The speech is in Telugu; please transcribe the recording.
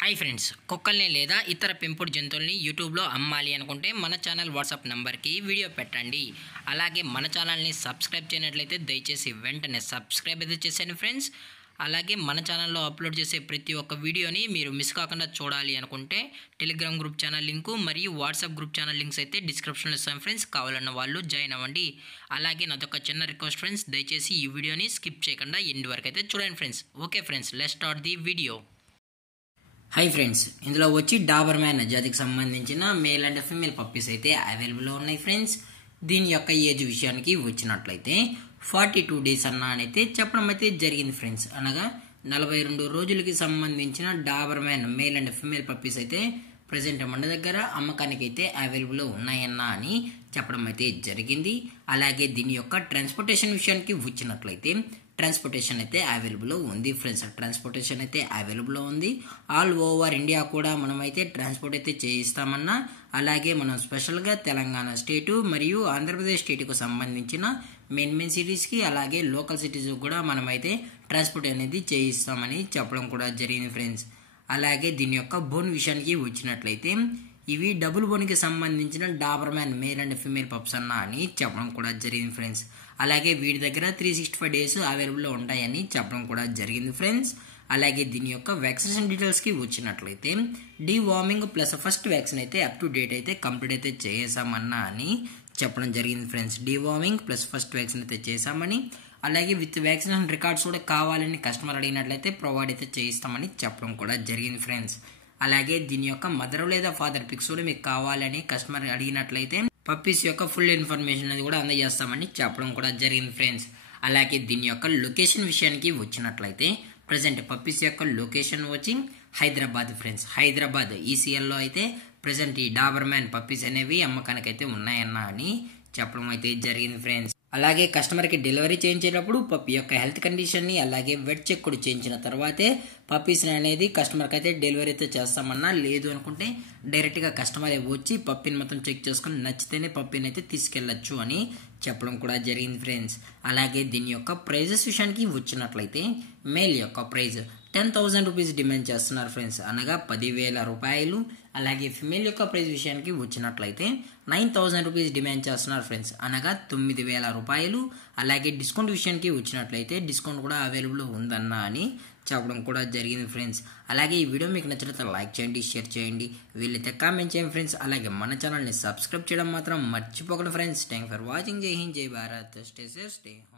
హాయ్ ఫ్రెండ్స్, కుక్కల్ని లేదా ఇతర పెంపుడు జంతువుల్ని యూట్యూబ్లో అమ్మాలి అనుకుంటే మన ఛానల్ వాట్సాప్ నెంబర్కి వీడియో పెట్టండి. అలాగే మన ఛానల్ని సబ్స్క్రైబ్ చేయనట్లయితే దయచేసి వెంటనే సబ్స్క్రైబ్ అయితే చేసేయండి ఫ్రెండ్స్. అలాగే మన ఛానల్లో అప్లోడ్ చేసే ప్రతి ఒక్క వీడియోని మీరు మిస్ కాకుండా చూడాలి అనుకుంటే టెలిగ్రామ్ గ్రూప్ ఛానల్ లింకు మరియు వాట్సాప్ గ్రూప్ ఛానల్ లింక్స్ అయితే డిస్క్రిప్షన్లో ఇస్తాం ఫ్రెండ్స్. కావాలన్న వాళ్ళు జాయిన్ అవ్వండి. అలాగే నాదొక చిన్న రిక్వెస్ట్ ఫ్రెండ్స్, దయచేసి ఈ వీడియోని స్కిప్ చేయకుండా ఎండ్ వరకు అయితే చూడండి friends. Okay friends, let's start the video. Hi friends, ఇందులో వచ్చి డాబర్ మ్యాన్ జాతికి సంబంధించిన మేల్ అండ్ ఫీమేల్ పప్పీస్ అయితే అవైలబుల్లో ఉన్నాయి ఫ్రెండ్స్. దీని యొక్క ఏజ్ విషయానికి వచ్చినట్లయితే 42 డేస్ అయితే చెప్పడం అయితే జరిగింది ఫ్రెండ్స్. అనగా 42 రోజులకి సంబంధించిన Dabur man male and female puppies అయితే ప్రజెంట్ మన దగ్గర అమ్మకానికి అయితే అవైలబుల్లో ఉన్నాయన్నా అని చెప్పడం అయితే జరిగింది. అలాగే దీని యొక్క ట్రాన్స్పోర్టేషన్ విషయానికి వచ్చినట్లయితే ట్రాన్స్పోర్టేషన్ అయితే అవైలబుల్ ఉంది ఫ్రెండ్స్. ట్రాన్స్పోర్టేషన్ అయితే అవైలబుల్ ఉంది. ఆల్ ఓవర్ ఇండియా కూడా మనమైతే ట్రాన్స్పోర్ట్ అయితే చేయిస్తామన్నా, అలాగే మనం స్పెషల్గా తెలంగాణ స్టేటు మరియు ఆంధ్రప్రదేశ్ స్టేట్కు సంబంధించిన మెయిన్ సిటీస్కి అలాగే లోకల్ సిటీస్ కూడా మనమైతే ట్రాన్స్పోర్ట్ అనేది చేయిస్తామని చెప్పడం కూడా జరిగింది ఫ్రెండ్స్. అలాగే దీని యొక్క బోన్ విషయానికి వచ్చినట్లయితే ఇవి డబుల్ బోన్కి సంబంధించిన Dabur man male and female pups అని చెప్పడం కూడా జరిగింది ఫ్రెండ్స్. అలాగే వీటి దగ్గర 365 డేస్ అవైలబుల్లో ఉంటాయని చెప్పడం కూడా జరిగింది ఫ్రెండ్స్. అలాగే దీని యొక్క వ్యాక్సినేషన్ డీటెయిల్స్కి వచ్చినట్లయితే డీవార్మింగ్ ప్లస్ ఫస్ట్ వ్యాక్సిన్ అయితే అప్ టు డేట్ అయితే కంప్లీట్ అయితే చేసామన్నా అని చెప్పడం జరిగింది friends. Deworming plus first vaccine అయితే చేసామని, అలాగే విత్ వ్యాక్సినేషన్ రికార్డ్స్ కూడా కావాలని కస్టమర్ అడిగినట్లయితే ప్రొవైడ్ అయితే చేయిస్తామని చెప్పడం కూడా జరిగింది ఫ్రెండ్స్. అలాగే దీని యొక్క మదర్ లేదా ఫాదర్ పిక్స్ కూడా మీకు కావాలని కస్టమర్ అడిగినట్లయితే పప్పీస్ యొక్క ఫుల్ ఇన్ఫర్మేషన్ అది కూడా అందజేస్తామని చెప్పడం కూడా జరిగింది ఫ్రెండ్స్. అలాగే దీని యొక్క లొకేషన్ విషయానికి వచ్చినట్లయితే ప్రజెంట్ పప్పీస్ యొక్క లొకేషన్ వచ్చి హైదరాబాద్ ఫ్రెండ్స్. హైదరాబాద్ ఈసీఎల్లో అయితే ప్రజెంట్ ఈ డాబర్ మ్యాన్ పప్పీస్ అనేవి అమ్మకానికి అయితే ఉన్నాయన్నా అని చెప్పడం అయితే జరిగింది ఫ్రెండ్స్. అలాగే కస్టమర్కి డెలివరీ చేయించేటప్పుడు పప్పీ యొక్క హెల్త్ కండిషన్ని అలాగే వెట్ చెక్ కూడా చేయించిన తర్వాతే పప్పీస్ అనేది కస్టమర్కి అయితే డెలివరీ అయితే చేస్తామన్నా, లేదు అనుకుంటే డైరెక్ట్గా కస్టమర్ వచ్చి పప్పీని మొత్తం చెక్ చేసుకుని నచ్చితేనే పప్పీని అయితే తీసుకెళ్లొచ్చు అని చెప్పడం కూడా జరిగింది ఫ్రెండ్స్. అలాగే దీని యొక్క ప్రైజెస్ విషయానికి వచ్చినట్లయితే మేల్ యొక్క ప్రైజ్ 10,000 రూపీస్ డిమాండ్ చేస్తున్నారు ఫ్రెండ్స్, అనగా 10,000 రూపాయలు. అలాగే ఫిమేల్ యొక్క ప్రైజ్ విషయానికి వచ్చినట్లయితే 9,000 రూపీస్ డిమాండ్ చేస్తున్నారు ఫ్రెండ్స్, అనగా 9,000 రూపాయలు. అలాగే డిస్కౌంట్ విషయానికి వచ్చినట్లయితే డిస్కౌంట్ కూడా అవైలబుల్ ఉందన్నా అని చెప్పడం కూడా జరిగింది ఫ్రెండ్స్. అలాగే ఈ వీడియో మీకు నచ్చినట్లయితే లైక్ చేయండి, షేర్ చేయండి, వీళ్ళైతే కామెంట్ చేయండి ఫ్రెండ్స్. అలాగే మన ఛానల్ని సబ్స్క్రైబ్ చేయడం మాత్రం మర్చిపోకండి ఫ్రెండ్స్. Thank for watching. జై హింద్, జై Bharat, stay safe, stay home.